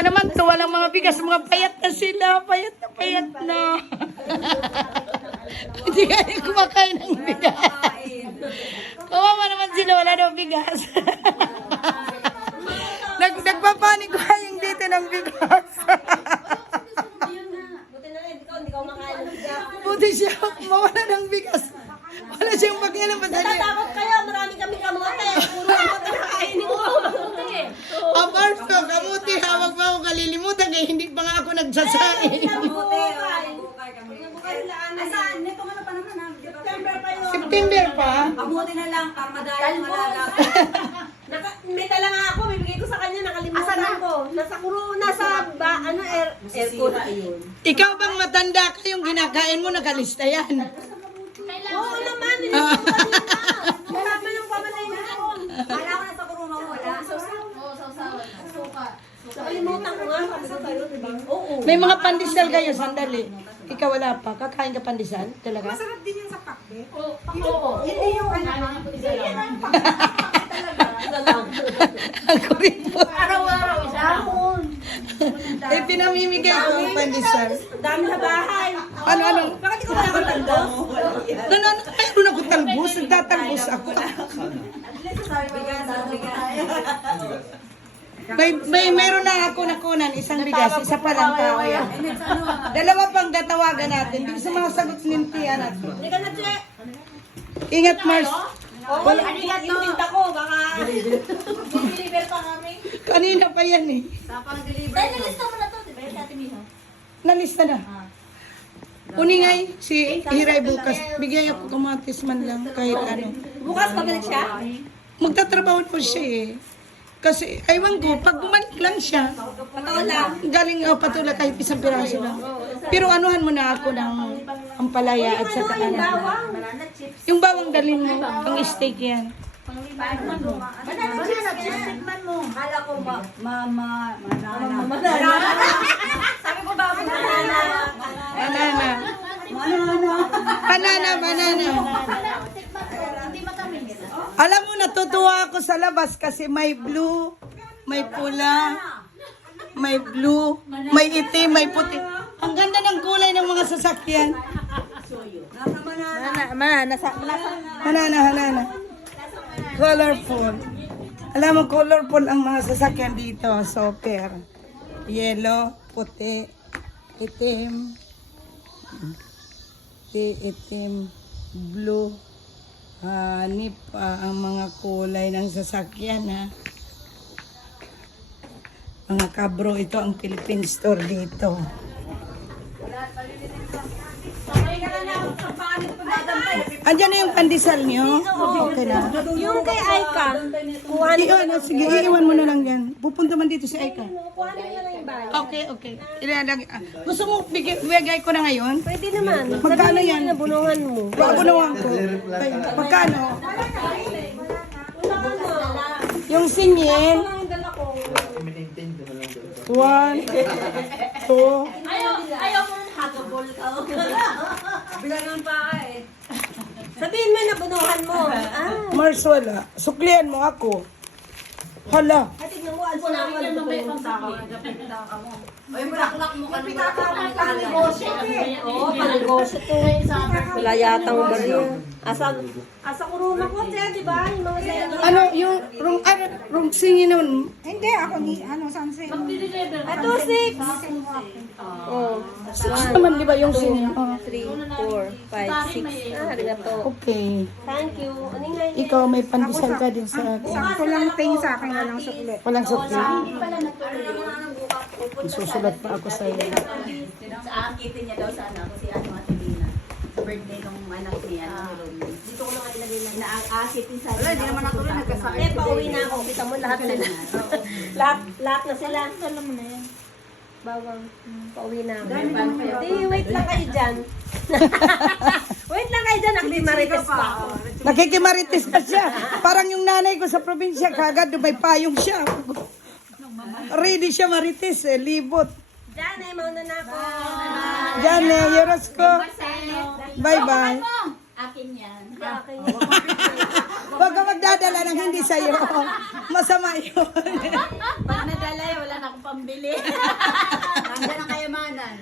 Ano naman to, walang mga bigas, mga payat na sila, payat na payat na. Hindi kaya kumakain ng bigas. Kawawa naman sila, wala daw bigas. Nag, nagpapanik ko yung dito ng bigas. Buti rin, ka siya, mawala ng bigas. Wala siyang pakialam pa sa Natatakot kayo, marami kami kamote. Puro kamote na kainin ko. Apart from kamuti, hawag kaya hindi pa nga ako nagsasaing. Asan? Nito nga na pa naman ha. September pa yun. September pa? Kamote na lang, para madaya ng alaga. Naka, may dala nga ako, bibigay ko sa kanya, nakalimutan ko. Nasa kuro, nasa ba, ano, air, aircon. Ikaw bang matanda ka yung kinakain mo, nakalista yan? Oo naman, hindi ko kanina. Kasama yung pamatay na ako. Kala ko nasa kuro mawala. Nakalimutan ko nga, sabi ko sa'yo, diba? Oo. May mga pandesal kayo, sandali. Ikaw wala pa, kakain ka pandesal? Talaga? Masarap din yan sa pakbe. Hindi yung ano. Hindi yan ang talaga. Ako rin po. Araw-araw, isa. Eh, pinamimigay ko ang pandesal. Dami sa bahay. Ano, ano? Bakit ikaw nakakatanda? Ano, ano? Mayroon ako talbos, nagtatalbos ako. May, may meron na ako nakunan, isang bigas, isa pa lang tao yan. Dalawa pang datawagan natin, di sa mga sagot nintiyan natin. Hindi na. Ingat, Mars. Oo, arigat yung tinta ko. Baka... Deliver pa kami. Kanina pa yan eh. Dahil nalista mo na to, di ba? Yung dati Miha. Nalista na. Uningay, si Hiray bukas. Bigyan ako kamatis man lang, kahit ano. Bukas pabalik siya? Magtatrabaho po siya eh. Kasi, aywan ko, pag bumalik lang siya, Pataon lang. galing uh, patula kahit isang piraso lang. Pero anuhan mo na ako ng ampalaya at saka ano. Bawang. Yung bawang dalin mo, ang steak yan. Banana chips, tikman mo. Kala ko ba, mama, manana. Manana. Sabi ko ba, banana. Banana. Banana, banana. Alam mo, natutuwa ako sa labas kasi may blue, may pula, may blue, may itim, may puti. Ang ganda ng kulay ng mga sasakyan. Mana, mana, nasa, Hanana, hanana. Colorful. Alam mo, colorful ang mga sasakyan dito. Super. Yellow, puti, itim, puti, itim, blue, hanip pa ang mga kulay ng sasakyan ha. Mga kabro, ito ang Philippine store dito. Andiyan na yung pandesal niyo? Okay na. Yung kay Aika, kuha Di, ano, sige, iiwan mo na lang yan. Pupunta man dito si Aika. kuha na lang yung bahay. Okay, okay. Ilalag, ah, gusto mo bigay, bigay ko na ngayon? Pwede naman. Magkano Sabihin mo yan? na bunuhan mo. Bago na ko. Ay, Magkano? Yung singin. One, two, Ayaw, ayaw mo nang hagabol ka. Bilangan pa ka eh. Sabihin mo na mo. Ah. Mars wala. Suklian mo ako. Hala. Tignan mo, alpo na ako. Mamaya pang sa akin. Ay, bulaklak mo ka naman. Panegosyo. Oo, panegosyo to. Wala yatang baril. Asa, asa ko, Tia, di ba? Yung mga. Ano, yung, ano, rung singin nun. Hindi, ako ni, ano, sunset. Ito, six. Oh, Six naman, di ba yung singin? Oh. three, four, five, six. Ah, arigato. Okay. Thank you. Ano nga yun? Ikaw may pandesal ka din sa akin. Sakto lang ting sa akin, walang sukli. Walang sukli. Susulat pa ako sa iyo. Sa akitin niya daw sa anak ko si ano Ate Lina. Sa birthday ng anak niya. ano, Dito ko lang ilagay lang. Naakitin sa Wala, hindi naman ako rin nagkasakit. Eh, pauwi na ako. Kita mo lahat sila. lahat, lahat na sila. Alam mo na yan. Bawang. Pauwi na ako. Di, wait lang kayo dyan. wait lang kayo dyan. Nakdi marites pa ako. Nakikimarites na siya. Parang yung nanay ko sa probinsya, kagad may payong siya. Ready siya marites eh, libot. Dyan eh, mauna na ako. Diyan eh, Yorosko. Bye-bye. Akin yan. Akin Huwag ka magdadala ng hindi sa'yo. Masama yun. Pag nadala, wala na akong pambili.